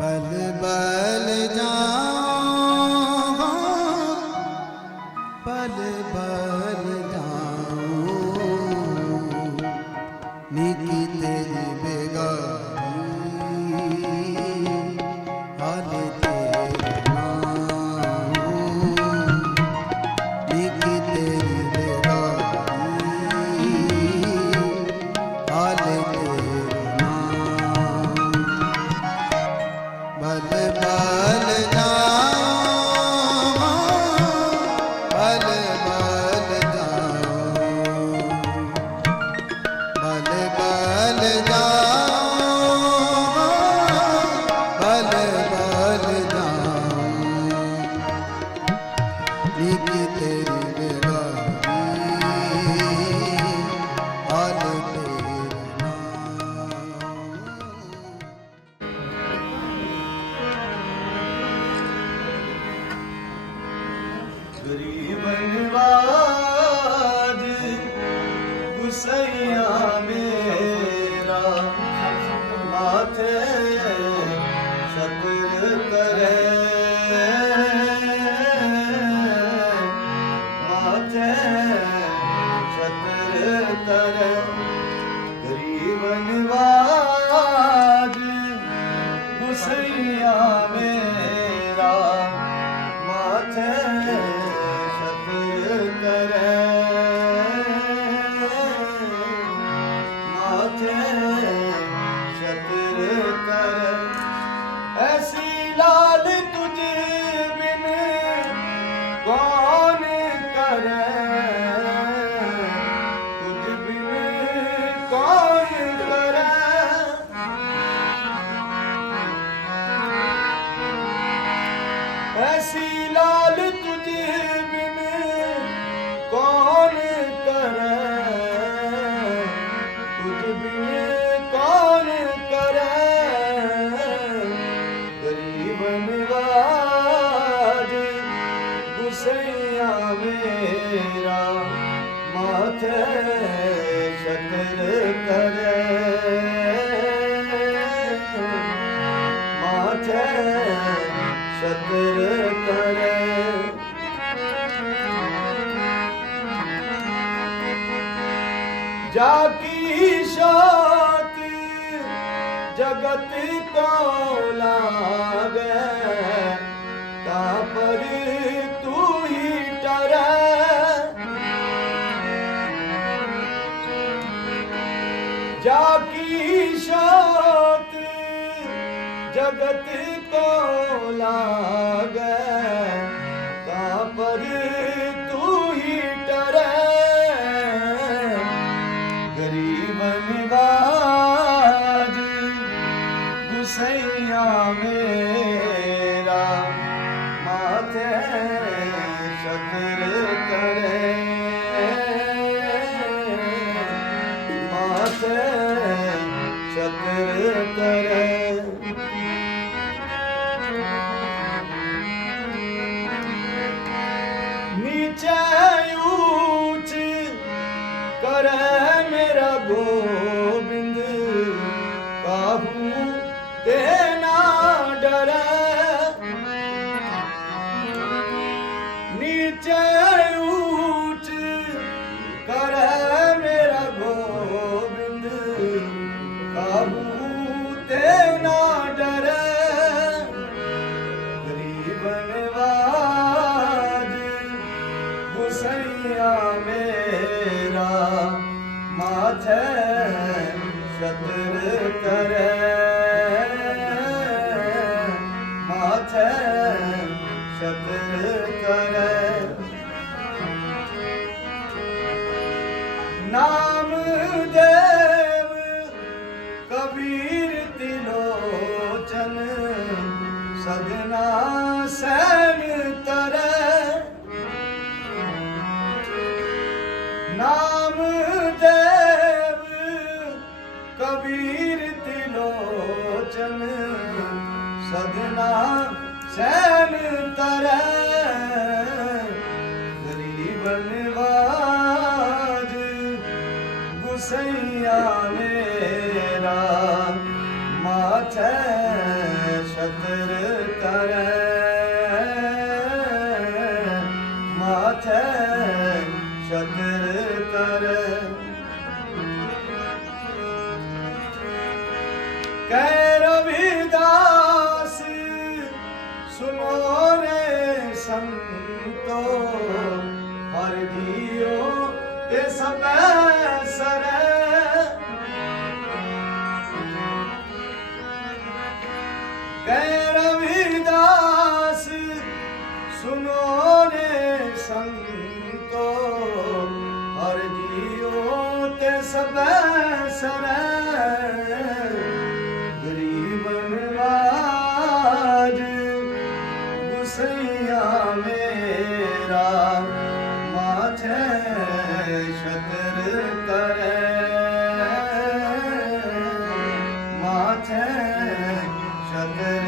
ਬਲ ਬਲ ਜਾਵਾਂ। ਬਲ ਬਲ ਜਾਵਾਂ। ਨੀਕੀ ਤੇਰੀ ਬੇਗਾਰੀ ਗੁਸਈਆ ਮੇਰਾ ਕੌਣ ਕਰੇ? ਐਸੀ ਲਾਲ ਤੁਝੇ ਬਿਨ ਕੌਣ ਕਰੇ? ਤੁਝ ਬਿਨ ਕੌਣ ਕਰੇ? ਗਰੀਬ ਨਿਵਾਜ ਗੁਸਈਆ ਮੇਰਾ, ਮਾਥੇ ਸ਼ਕਰ ਕਰੇ। ਮਾਥੇ ਸ਼ਤਰ ਕਰੇ। ਜਾ ਕੀ ਸ਼ਾਤ ਜਗਤ ਕੋ ਜਾ ਕੀ ਸ਼ਾਤ ਜਗਤ ਕੋ ਲਾਗੇ ਕਰੇ ਮੇਰਾ ਗੋਬਿੰਦ ਕਾਹੂ ਤੇ ਨਾ ਡਰੇ। ਨੀਚੇ ਊਚ ਕਰੇ ਮੇਰਾ ਗੋਬਿੰਦ ਕਾਹੂ ਤੇ ਨਾ ਡਰੇ। ਗਰੀਬ ਮਾਥੇ ਸ਼ਤਰ ਕਰੇ ਮਾਥੇ ਸ਼ਤਰ ਕਰੇ ਨਾਮ ਦੇਵ ਕਬੀਰ ਤਿਲੋਚਨ ਸਗਨਾ ਸੈਨ ਤਰੇ ਨਾਮ ਕਬੀਰ ਤਿਲੋਚਨ ਸਗਨਾ ਸੈਨ ਤਰੇ। ਗਰੀਬ ਨਿਵਾਜ ਗੁਸਈਆ ਮੇਰਾ ਮਾਥੇ ਸ਼ਤਰ ਕਰੈ। ਤੇ ਸਭੈ ਸਰੈ ਕਹਿ ਰਵਿਦਾਸ ਸੁਨੋ ਰੇ ਸੰਤੋ ਹਰ ਜੀਓ ਤੇ ਸਭੈ ਸਰੈ। ਮਾਝੇ ਸ਼ਤਰ